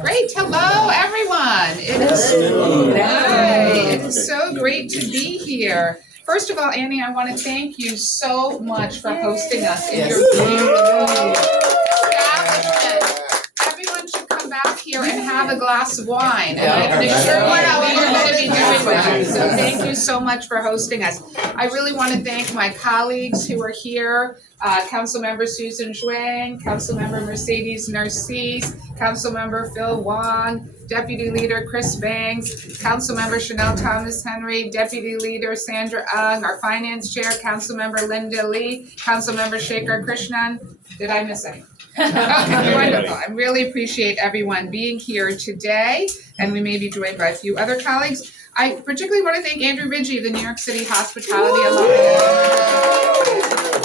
Great. Hello, everyone. It is so great to be here. First of all, Annie, I want to thank you so much for hosting us in your beautiful establishment. Everyone should come back here and have a glass of wine, and I can assure you that we are going to be doing that. So thank you so much for hosting us. I really want to thank my colleagues who are here. Councilmember Susan Zhuang, Councilmember Mercedes Narcisse, Councilmember Phil Wong, Deputy Leader Chris Banks, Councilmember Chanel Thomas Henry, Deputy Leader Sandra Ung, our Finance Chair, Councilmember Linda Lee, Councilmember Shekhar Krishnan. Did I miss any? Okay, wonderful. I really appreciate everyone being here today, and we may be joined by a few other colleagues. I particularly want to thank Andrew Ridgey of the New York City Hospitality Alliance,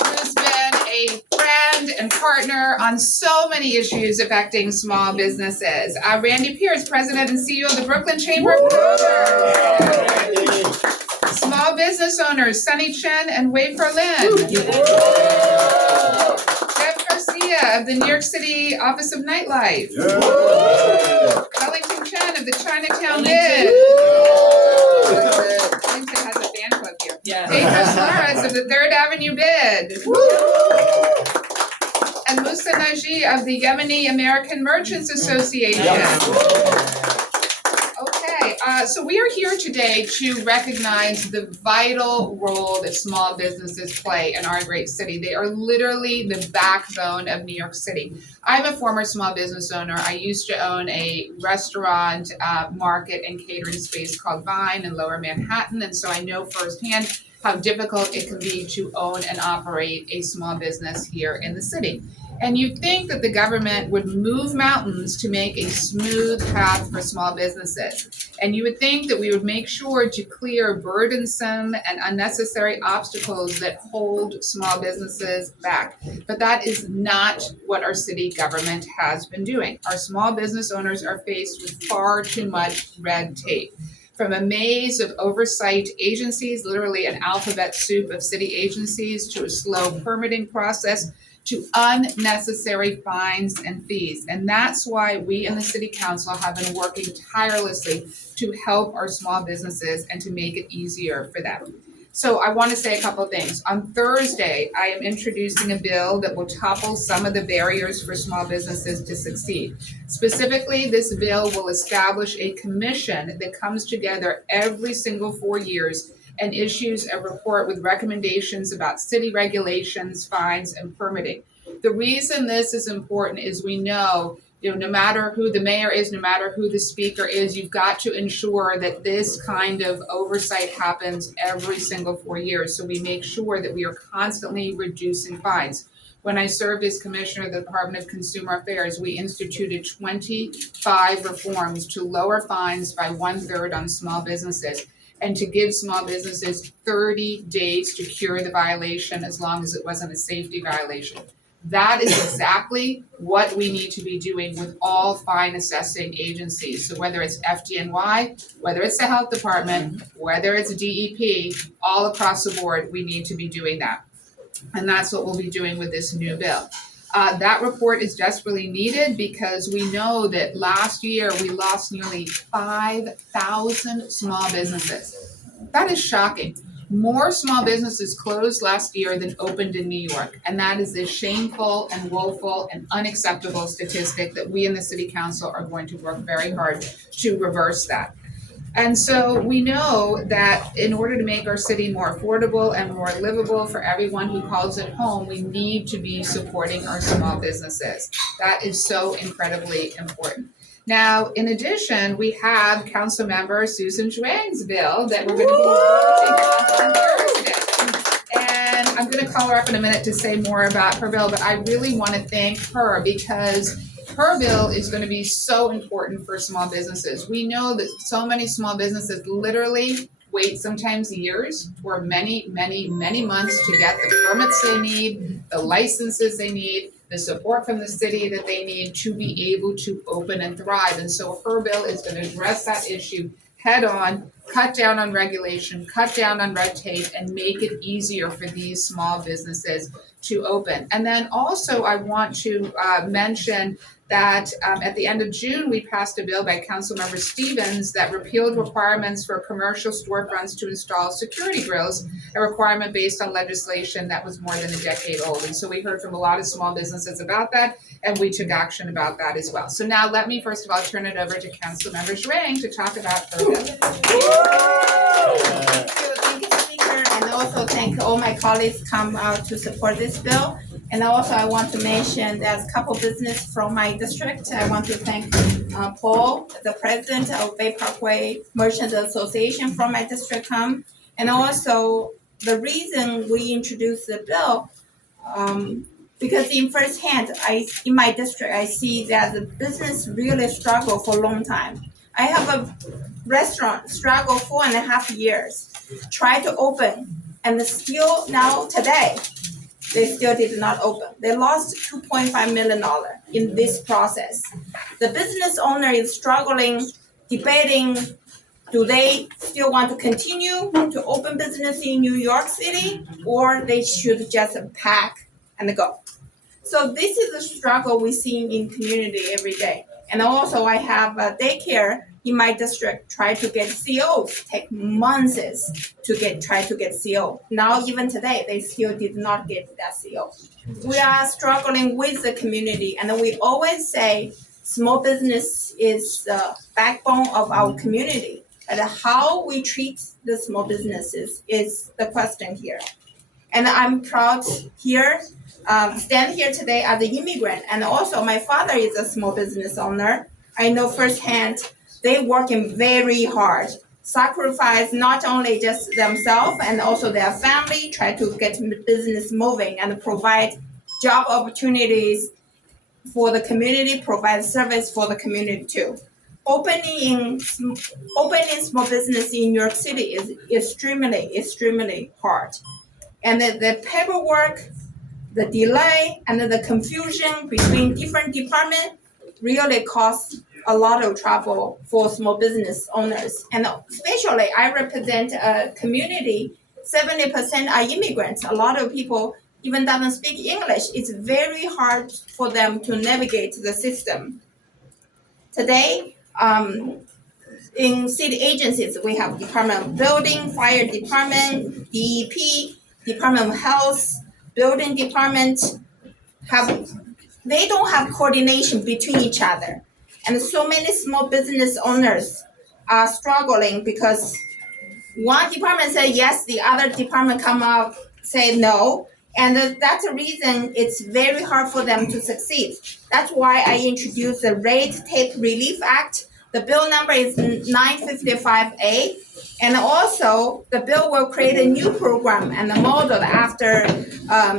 who's been a friend and partner on so many issues affecting small businesses. Randy Pierce, President and CEO of the Brooklyn Chamber of Commerce. Small business owners, Sunny Chen and Wei Ferlin. Deb Garcia of the New York City Office of Nightlife. Wellington Chen of the Chinatown Bid. Wellington has a fan club here. Pedro Suarez of the Third Avenue Bid. And Musa Naji of the Yemeni American Merchants Association. Okay, so we are here today to recognize the vital role that small businesses play in our great city. They are literally the backbone of New York City. I'm a former small business owner. I used to own a restaurant, market, and catering space called Vine in Lower Manhattan, and so I know firsthand how difficult it can be to own and operate a small business here in the city. And you'd think that the government would move mountains to make a smooth path for small businesses. And you would think that we would make sure to clear burdensome and unnecessary obstacles that hold small businesses back. But that is not what our city government has been doing. Our small business owners are faced with far too much red tape. From a maze of oversight agencies, literally an alphabet soup of city agencies, to a slow permitting process, to unnecessary fines and fees. And that's why we in the City Council have been working tirelessly to help our small businesses and to make it easier for them. So I want to say a couple things. On Thursday, I am introducing a bill that will topple some of the barriers for small businesses to succeed. Specifically, this bill will establish a commission that comes together every single 4 years and issues a report with recommendations about city regulations, fines, and permitting. The reason this is important is we know, no matter who the mayor is, no matter who the speaker is, you've got to ensure that this kind of oversight happens every single 4 years. So we make sure that we are constantly reducing fines. When I served as commissioner of the Department of Consumer Affairs, we instituted 25 reforms to lower fines by 1/3 on small businesses, and to give small businesses 30 days to cure the violation as long as it wasn't a safety violation. That is exactly what we need to be doing with all fine assessing agencies. So whether it's FDNY, whether it's the health department, whether it's DEP, all across the board, we need to be doing that. And that's what we'll be doing with this new bill. That report is desperately needed because we know that last year we lost nearly 5,000 small businesses. That is shocking. More small businesses closed last year than opened in New York. And that is a shameful and woeful and unacceptable statistic that we in the City Council are going to work very hard to reverse that. And so we know that in order to make our city more affordable and more livable for everyone who calls it home, we need to be supporting our small businesses. That is so incredibly important. Now, in addition, we have Councilmember Susan Zhuang's bill that we're going to be voting on Thursday. And I'm going to call her up in a minute to say more about her bill, but I really want to thank her because her bill is going to be so important for small businesses. We know that so many small businesses literally wait sometimes years or many, many, many months to get the permits they need, the licenses they need, the support from the city that they need to be able to open and thrive. And so her bill is gonna address that issue head on, cut down on regulation, cut down on red tape, and make it easier for these small businesses to open. And then also I want to mention that at the end of June, we passed a bill by Councilmember Stevens that repealed requirements for commercial storefronts to install security grills, a requirement based on legislation that was more than a decade old. And so we heard from a lot of small businesses about that, and we took action about that as well. So now let me first of all turn it over to Councilmember Zhuang to talk about her bill. Thank you, Speaker, and also thank all my colleagues come out to support this bill. And also I want to mention there's a couple business from my district. I want to thank Paul, the president of Bay Parkway Merchants Association from my district come. And also the reason we introduced the bill, because in firsthand, in my district, I see that the business really struggle for a long time. I have a restaurant struggle 4.5 years, try to open, and still now today, they still did not open. They lost $2.5 million in this process. The business owner is struggling, debating, do they still want to continue to open business in New York City, or they should just pack and go. So this is a struggle we see in community every day. And also I have a daycare in my district try to get COs, take months try to get CO. Now even today, they still did not get that CO. We are struggling with the community, and we always say small business is the backbone of our community. But how we treat the small businesses is the question here. And I'm proud here, stand here today as an immigrant, and also my father is a small business owner. I know firsthand they working very hard, sacrifice not only just themselves and also their family, try to get business moving and provide job opportunities for the community, provide service for the community too. Opening small business in New York City is extremely hard. And the paperwork, the delay, and the confusion between different departments really cause a lot of trouble for small business owners. And especially I represent a community, 70% are immigrants. A lot of people even doesn't speak English. It's very hard for them to navigate the system. Today, in city agencies, we have Department of Building, Fire Department, DEP, Department of Health, Building Department, they don't have coordination between each other. And so many small business owners are struggling because one department say yes, the other department come out say no. And that's the reason it's very hard for them to succeed. That's why I introduced the Red Tape Relief Act. The bill number is 955A. And also the bill will create a new program and a model after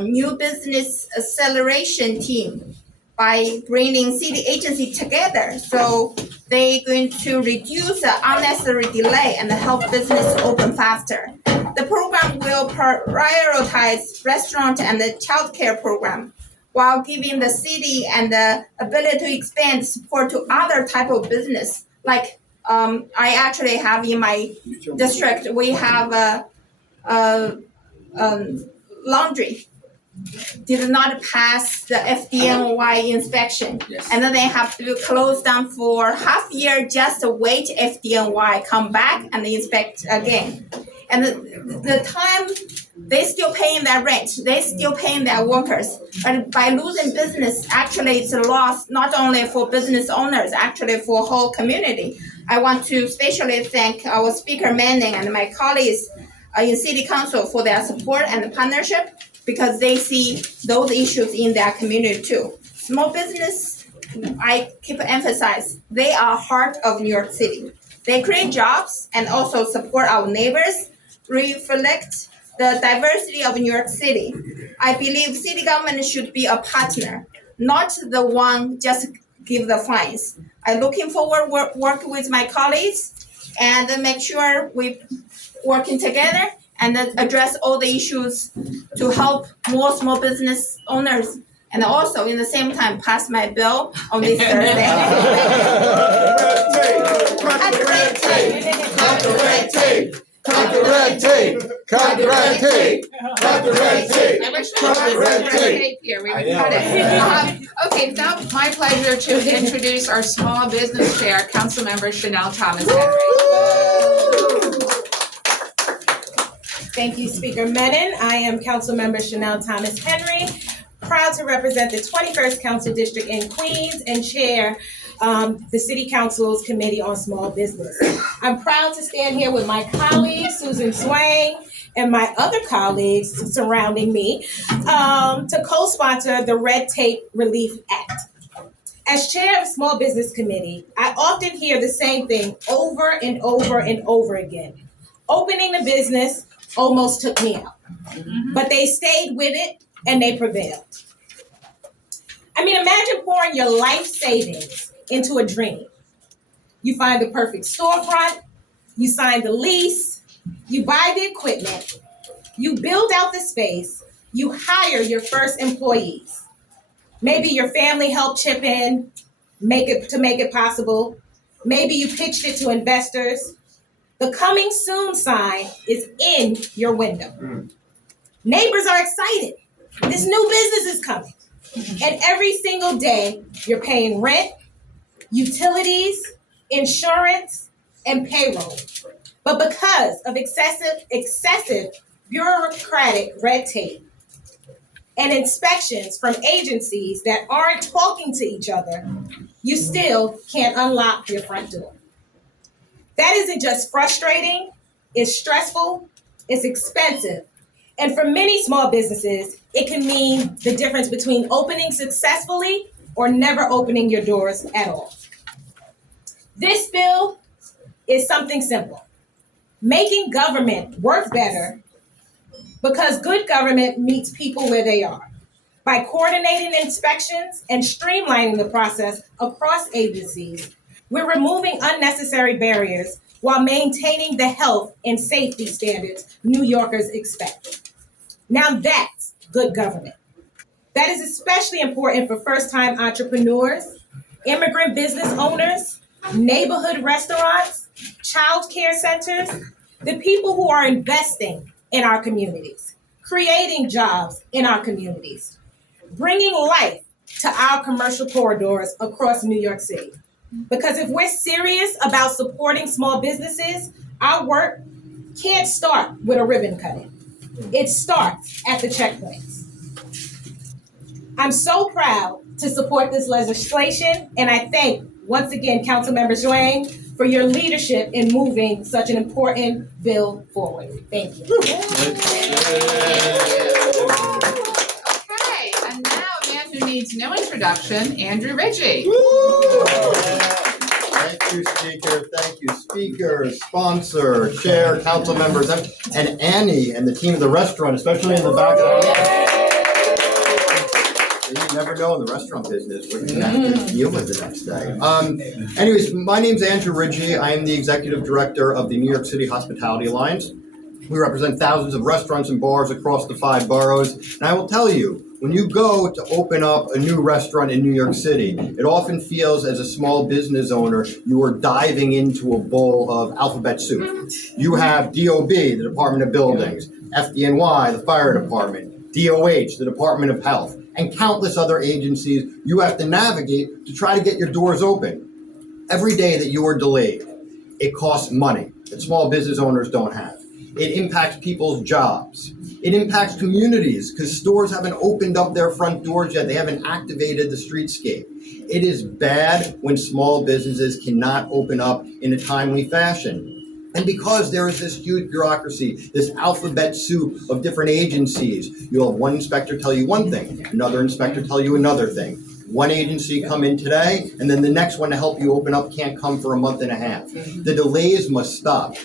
new business acceleration team by bringing city agency together. So they're going to reduce the unnecessary delay and help business open faster. The program will prioritize restaurant and the childcare program while giving the city and the ability to expand support to other type of business. Like I actually have in my district, we have a laundry did not pass the FDNY inspection. Yes. And then they have to close down for half year just to wait FDNY come back and inspect again. And the time they still paying their rent, they still paying their workers. But by losing business, actually it's a loss not only for business owners, actually for whole community. I want to especially thank our Speaker Manning and my colleagues in City Council for their support and partnership, because they see those issues in their community too. Small business, I keep emphasize, they are heart of New York City. They create jobs and also support our neighbors, reflect the diversity of New York City. I believe city government should be a partner, not the one just give the fines. I'm looking forward work with my colleagues and make sure we working together and then address all the issues to help more small business owners. And also, in the same time, pass my bill on this Thursday. Cut the red tape. Cut the red tape. Cut the red tape. Cut the red tape. Cut the red tape. I wish we Cut had the red red tape. tape here, we would I know. cut it. Okay, now it's my pleasure to introduce our small business chair, Councilmember Chanel Thomas Henry. Thank you, Speaker Menon. I am Councilmember Chanel Thomas Henry, proud to represent the 21st Council District in Queens and chair the City Council's Committee on Small Business. I'm proud to stand here with my colleague, Susan Swain, and my other colleagues surrounding me to co-sponsor the Red Tape Relief Act. As chair of Small Business Committee, I often hear the same thing over and over and over again. Opening the business almost took me out, but they stayed with it and they prevailed. I mean, imagine pouring your life savings into a dream. You find the perfect storefront, you sign the lease, you buy the equipment, you build out the space, you hire your first employees. Maybe your family helped chip in, make it possible. Maybe you pitched it to investors. The coming soon sign is in your window. Neighbors are excited. This new business is coming. And every single day, you're paying rent, utilities, insurance, and payroll. But because of excessive bureaucratic red tape and inspections from agencies that aren't talking to each other, you still can't unlock your front door. That isn't just frustrating, it's stressful, it's expensive. And for many small businesses, it can mean the difference between opening successfully or never opening your doors at all. This bill is something simple. Making government work better because good government meets people where they are. By coordinating inspections and streamlining the process across agencies, we're removing unnecessary barriers while maintaining the health and safety standards New Yorkers expect. Now that's good government. That is especially important for first-time entrepreneurs, immigrant business owners, neighborhood restaurants, child care centers, the people who are investing in our communities, creating jobs in our communities, bringing life to our commercial corridors across New York City. Because if we're serious about supporting small businesses, our work can't start with a ribbon cutting. It starts at the checkpoints. I'm so proud to support this legislation, and I thank, once again, Councilmember Swain for your leadership in moving such an important bill forward. Thank you. Okay, and now a man who needs no introduction, Andrew Ritchie. Thank you, Speaker. Thank you, Speaker, sponsor, chair, council members, and Annie and the team of the restaurant, especially in the back of the room. You never know in the restaurant business what you have to deal with the next day. Anyways, my name's Andrew Ritchie. I am the executive director of the New York City Hospitality Alliance. We represent thousands of restaurants and bars across the 5 boroughs. And I will tell you, when you go to open up a new restaurant in New York City, it often feels as a small business owner, you are diving into a bowl of alphabet soup. You have DOB, the Department of Buildings, FDNY, the Fire Department, DOH, the Department of Health, and countless other agencies you have to navigate to try to get your doors open. Every day that you are delayed, it costs money that small business owners don't have. It impacts people's jobs. It impacts communities because stores haven't opened up their front doors yet. They haven't activated the streetscape. It is bad when small businesses cannot open up in a timely fashion. And because there is this huge bureaucracy, this alphabet soup of different agencies, you'll have one inspector tell you one thing, another inspector tell you another thing. One agency come in today, and then the next one to help you open up can't come for a month and a half. The delays must stop.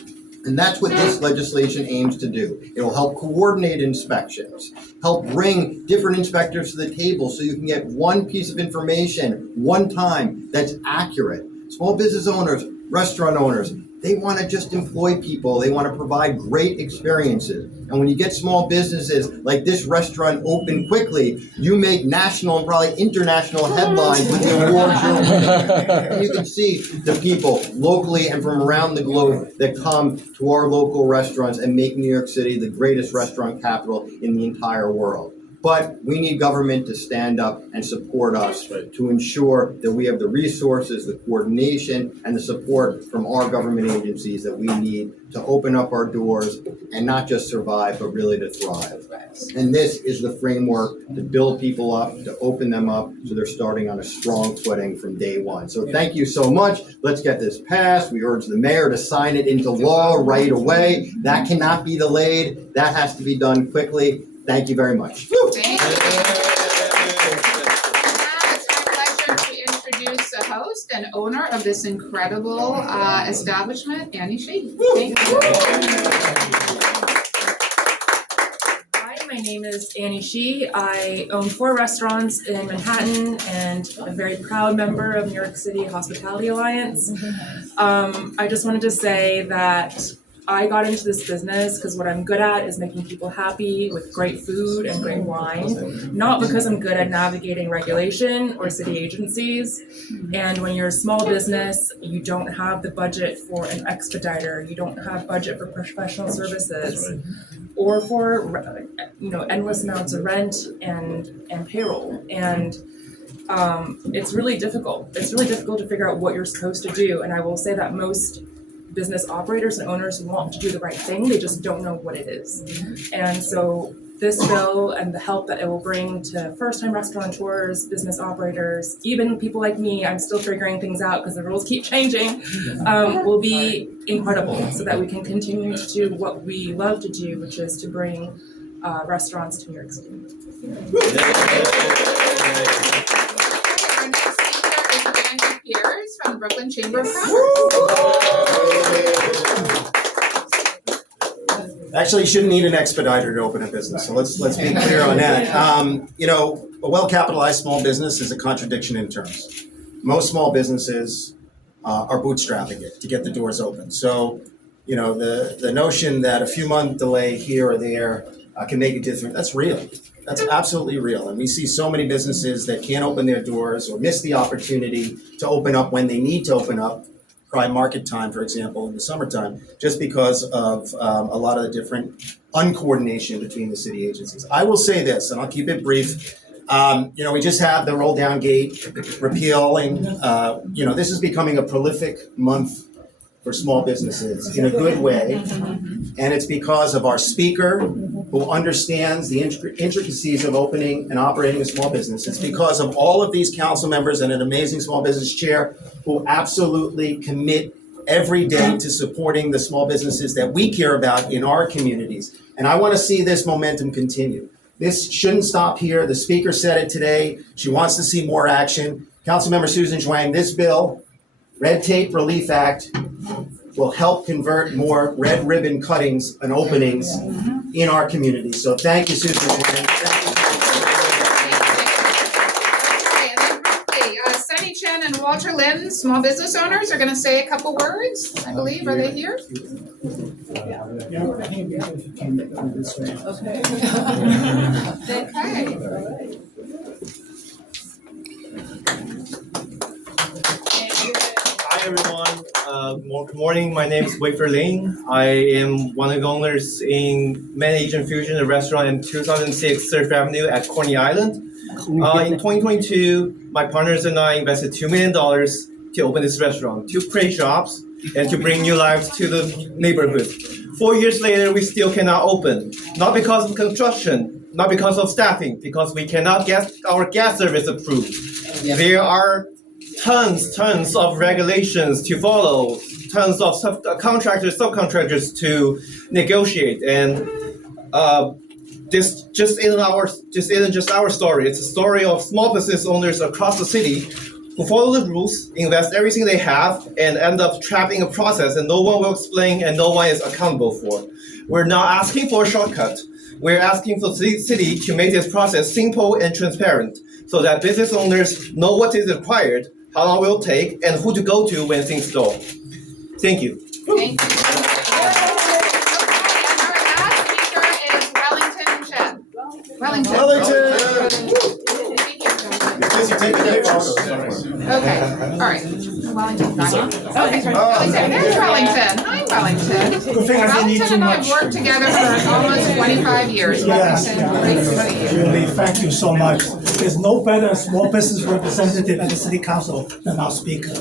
And that's what this legislation aims to do. It will help coordinate inspections, help bring different inspectors to the table so you can get one piece of information, one time, that's accurate. Small business owners, restaurant owners, They want to just employ people. They want to provide great experiences. And when you get small businesses like this restaurant open quickly, you make national and probably international headlines with the awards you're winning. And you can see the people locally and from around the globe that come to our local restaurants and make New York City the greatest restaurant capital in the entire world. But we need government to stand up and support us to ensure that we have the resources, the coordination, and the support from our government agencies that we need to open up our doors and not just survive, but really to thrive. And this is the framework to build people up, to open them up, so they're starting on a strong footing from day one. So thank you so much. Let's get this passed. We urge the mayor to sign it into law right away. That cannot be delayed. That has to be done quickly. Thank you very much. Thank you. Now it's my pleasure to introduce the host and owner of this incredible establishment, Annie Shee. Thank you. Hi, my name is Annie Shee. I own 4 restaurants in Manhattan and a very proud member of New York City Hospitality Alliance. I just wanted to say that I got into this business because what I'm good at is making people happy with great food and great wine, not because I'm good at navigating regulation or city agencies. And when you're a small business, you don't have the budget for an expediter, you don't have budget for professional services, or for endless amounts of rent and payroll. And it's really difficult. It's really difficult to figure out what you're supposed to do. And I will say that most business operators and owners want to do the right thing, they just don't know what it is. And so this bill and the help that it will bring to first-time restaurateurs, business operators, even people like me, I'm still figuring things out because the rules keep changing, will be incredible so that we can continue to do what we love to do, which is to bring restaurants to New York City. Our next speaker is Brandon Pierce from the Brooklyn Chamber of Commerce. Actually, you shouldn't need an expediter to open a business, so let's be clear on that. A well-capitalized small business is a contradiction in terms. Most small businesses are bootstrapping it to get the doors open. So, the notion that a few month delay here or there can make a difference, that's real. That's absolutely real. And we see so many businesses that can't open their doors or miss the opportunity to open up when they need to open up, prime market time, for example, in the summertime, just because of a lot of the different uncoordination between the city agencies. I will say this, and I'll keep it brief. We just had the roll down gate repealing. This is becoming a prolific month for small businesses in a good way. And it's because of our speaker who understands the intricacies of opening and operating a small business. It's because of all of these council members and an amazing small business chair who absolutely commit every day to supporting the small businesses that we care about in our communities. And I want to see this momentum continue. This shouldn't stop here. The speaker said it today. She wants to see more action. Councilmember Susan Zhuang, this bill, Red Tape Relief Act, will help convert more red ribbon cuttings and openings in our community. So thank you, Susan Zhuang. Okay, and then quickly, Sunny Chen and Walter Lin, small business owners, are going to say a couple words, I believe. Are they here? Okay. Hi everyone, good morning. My name is Wei-Fer Lin. I am one of the owners in Man Asian Fusion, a restaurant in 2006 Surf Avenue at Coney Island. In 2022, my partners and I invested $2 million to open this restaurant, to create jobs and to bring new lives to the neighborhood. 4 years later, we still cannot open, not because of construction, not because of staffing, because we cannot get our gas service approved. There are tons of regulations to follow, tons of subcontractors to negotiate, and this just isn't just our story. It's a story of small business owners across the city who follow the rules, invest everything they have, and end up trapped in a process that no one will explain and no one is accountable for. We're not asking for a shortcut. We're asking for the city to make this process simple and transparent so that business owners know what is required, how long it will take, and who to go to when things stall. Thank you. Thank you. Okay, and our last speaker is Wellington Shen. Wellington. You're busy taking pictures. Okay, all right. Wellington, not you. Okay, Wellington, there's Wellington. Hi, Wellington. Good thing I didn't eat Wellington too and I have much. worked together for almost 25 years. Yes, Wellington, great to meet you. Really, thank you so much. There's no better small business representative at the city council than our speaker.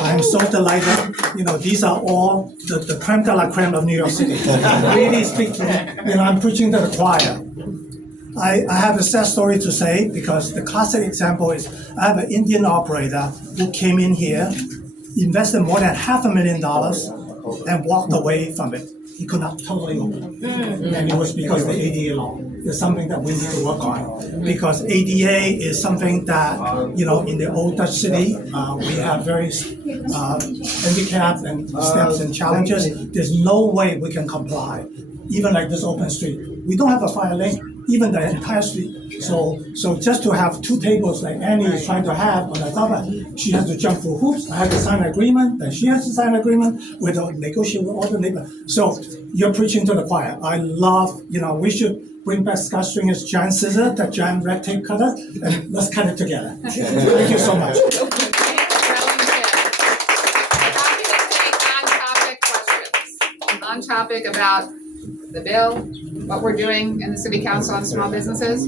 I am so delighted, these are all the creme de la creme of New York City. Really speak to me, I'm preaching to the choir. I have a sad story to say because the classic example is I have an Indian operator who came in here, invested more than $500,000 and walked away from it. He could not totally open. And it was because of the ADA law. It's something that we need to work on. Because ADA is something that, in the old Dutch city, we have various handicaps and steps and challenges. There's no way we can comply, even like this open street. We don't have a fire lane. Even the entire street. So just to have two tables like Annie is trying to have on the top, she has to jump through hoops. I have to sign an agreement, then she has to sign an agreement with negotiate with all the neighbors. So you're preaching to the choir. I love, we should bring back Scott Stringer's giant scissor, that giant red tape cutter, and let's cut it together. Thank you so much. Happy to take on-topic questions. On topic about the bill, what we're doing in the city council on small businesses.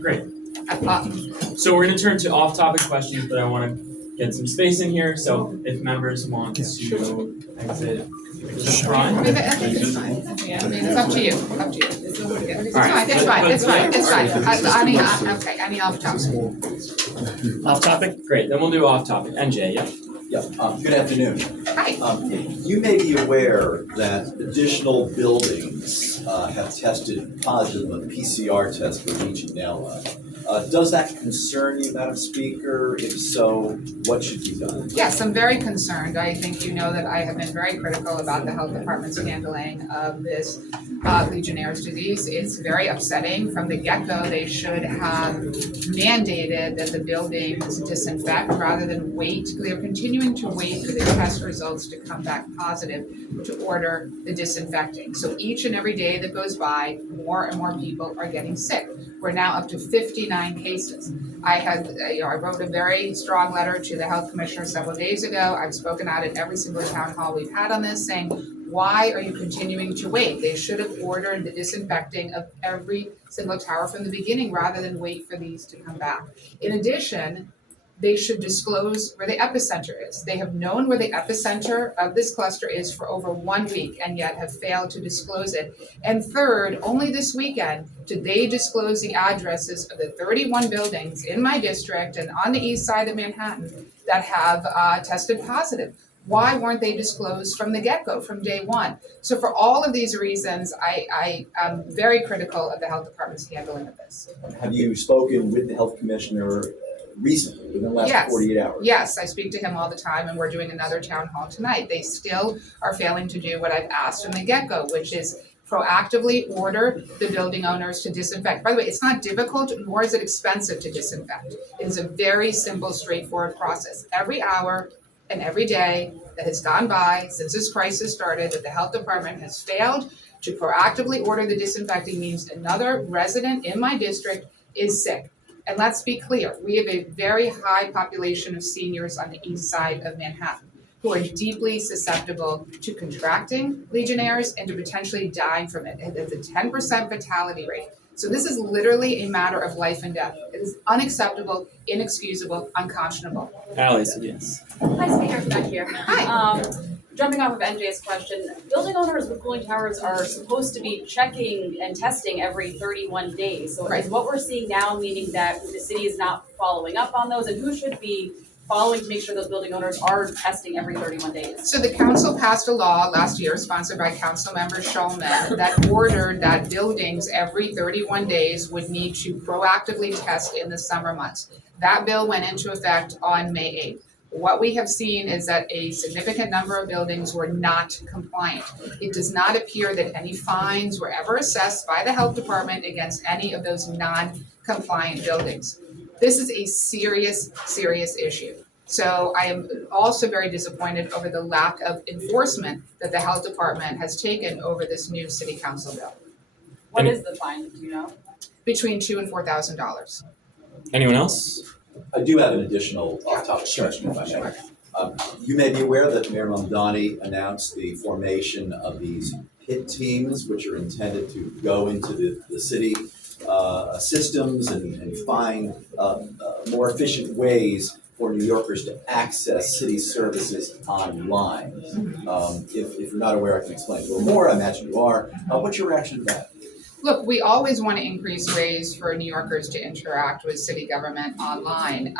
Great. Uh, So we're gonna turn to off-topic questions, but I wanna get some space in here, so if members want to exit the front. I think it's fine. Yeah, I mean, it's up to you, up to you. It's Alright. fine, it's fine. Any off topic. Off topic? Great, then we'll do off topic. NJ, yeah? Yeah, good afternoon. Hi. You may be aware that additional buildings have tested positive on the PCR test for Legionella. Does that concern you, Madam Speaker? If so, what should be done? Yes, I'm very concerned. I think you know that I have been very critical about the health department's handling of this Legionnaire's disease. It's very upsetting. From the get-go, they should have mandated that the buildings disinfect rather than wait. They're continuing to wait for the test results to come back positive to order the disinfecting. So each and every day that goes by, more and more people are getting sick. We're now up to 59 cases. I wrote a very strong letter to the health commissioner several days ago. I've spoken out at every single town hall we've had on this, saying, why are you continuing to wait? They should have ordered the disinfecting of every single tower from the beginning rather than wait for these to come back. In addition, they should disclose where the epicenter is. They have known where the epicenter of this cluster is for over 1 week and yet have failed to disclose it. And third, only this weekend did they disclose the addresses of the 31 buildings in my district and on the east side of Manhattan that have tested positive. Why weren't they disclosed from the get-go, from day one? So for all of these reasons, I am very critical of the health department's handling of this. Have you spoken with the health commissioner recently, within the last Yes. 48 hours? Yes, I speak to him all the time and we're doing another town hall tonight. They still are failing to do what I've asked from the get-go, which is proactively order the building owners to disinfect. By the way, it's not difficult, nor is it expensive to disinfect. It is a very simple, straightforward process. Every hour and every day that has gone by since this crisis started that the health department has failed to proactively order the disinfecting means another resident in my district is sick. And let's be clear, we have a very high population of seniors on the east side of Manhattan who are deeply susceptible to contracting Legionnaires and to potentially dying from it. It's a 10% fatality rate. So this is literally a matter of life and death. It is unacceptable, inexcusable, unconscionable. Ally said yes. Hi, Speaker, back here. Hi. Jumping off of NJ's question, building owners with cooling towers are supposed to be checking and testing every 31 days. So Right. is what we're seeing now meaning that the city is not following up on those? And who should be following to make sure those building owners are testing every 31 days? So the council passed a law last year, sponsored by Councilmember Schulman, that ordered that buildings every 31 days would need to proactively test in the summer months. That bill went into effect on May 8th. What we have seen is that a significant number of buildings were not compliant. It does not appear that any fines were ever assessed by the health department against any of those non-compliant buildings. This is a serious, serious issue. So I am also very disappointed over the lack of enforcement that the health department has taken over this new city council bill, What is the fine, do you know? between $2,000 and $4,000. Anyone else? I do have an additional off-topic question, if I may. You may be aware that Mayor Mamdani announced the formation of these PIT teams, which are intended to go into the city systems and find more efficient ways for New Yorkers to access city services online. If you're not aware, I can explain a little more. I imagine you are. What's your reaction to that? Look, we always want to increase ways for New Yorkers to interact with city government online.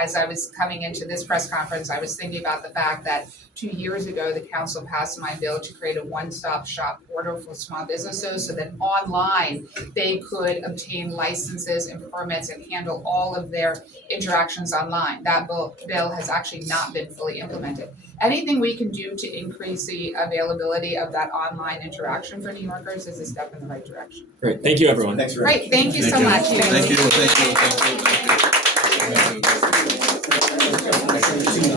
As I was coming into this press conference, I was thinking about the fact that 2 years ago, the council passed my bill to create a one-stop shop portal for small businesses so that online they could obtain licenses and permits and handle all of their interactions online. That bill has actually not been fully implemented. Anything we can do to increase the availability of that online interaction for New Yorkers is a step in the right direction. Great, thank you, everyone. Thanks very much. Great, thank you so much. Thank you.